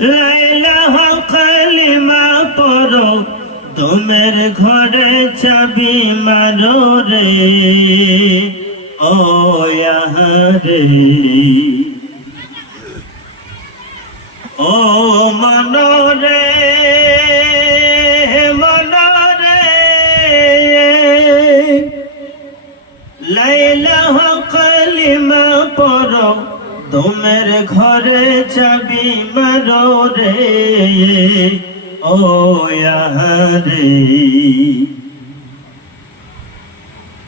লাইলাহ কালিমা পড়ো তোমের ঘরে চাবি মারো রে। ও রে ও মনরে মনরে। লাইলাহ কালিমা পড়ো তোমার ঘরে চাবি মারো রে, ও রে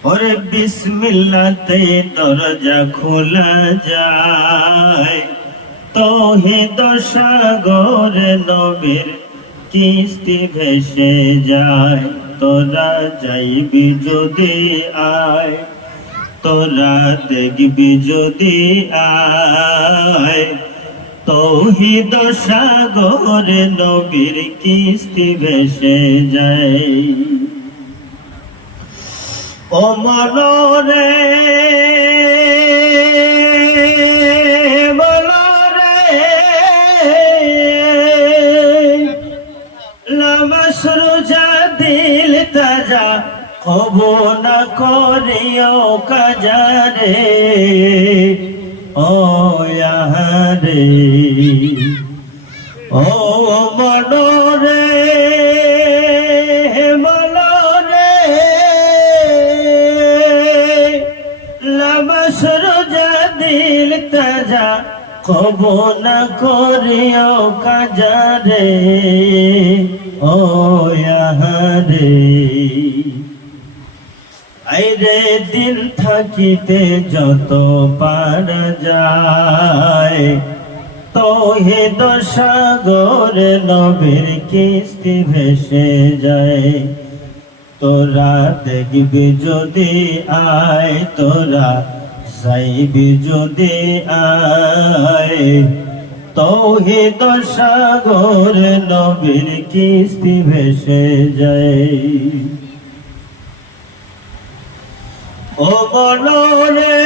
ওরে বিসমিল্লাতে দরজা খোলা যায় তৌহিদ সাগর নবীর কিস্তি ভেসে যায়, তোরা যাইবি যদি আয়। তোরা দেখবি যদি আয়। তৌহিদ সাগর নবীর কিস্তি ভেসে যায়। ও লামাসরুজা দিল তাজা কব না করিও কাজারে ও রে ও মনরে মনরে লামাসরুজা দিল তাজা কব না করিও কাজারে ও রে আইরে দিন থাকিতে যত পারা যায়, তোহে দশাগর নবীর কিস্তি ভেসে যায়। তোরা দেখবি যদি আয়, তোরা যাইবি যদি আয়। তোহে দশাগর নবীর কিস্তি ভেসে যায়। ও মনরে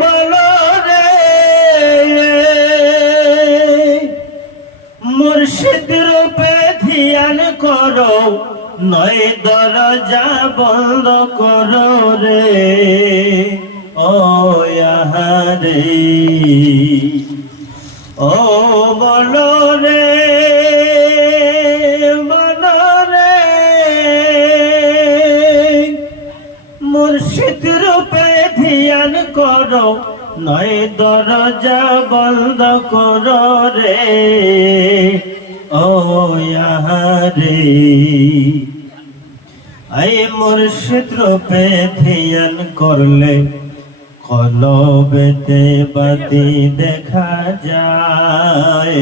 মনরে। মুর্শিদ রূপে ধ্যান করো, নয় দরজা বন্ধ করো রে। ও রে ও মনরে। করো, নয় দরজা বন্ধ করো রে। ও রে আই মুর্শিদ রূপে ধ্যান করলে কলবেতে বাতি দেখা যায়।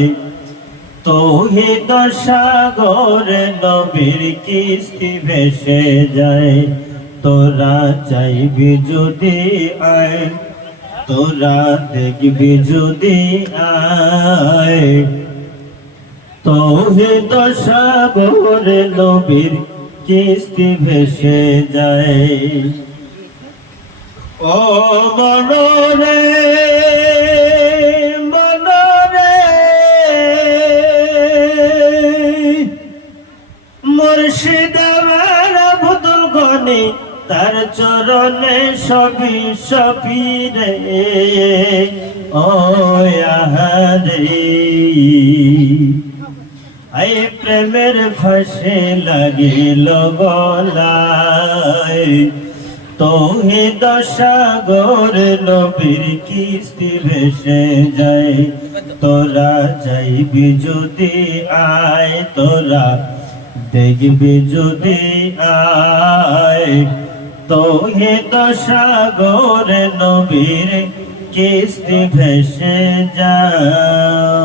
তৌহিদ সাগর নবীর কিস্তি ভেসে যায়। তোরা চাইবি যদি আয় তোরা দেখবি যদি আয়। তৌহিদ সাগর নবীর কিস্তি ভেসে যায়। ও মনরে মনরে মুর্শিদ আমার আব্দুল গনি তার চরণে সবই সবই রে ও আহারে। আই প্রেমের ফাঁসে লাগিল গলায়। তোহে দশাগর নবীর কিস্তি ভেসে যায়। তোরা যাইবি যদি আয়, তোরা দেখবি যদি আয়। তোহে দশাগর নবীর কিস্তি ভেসে যায়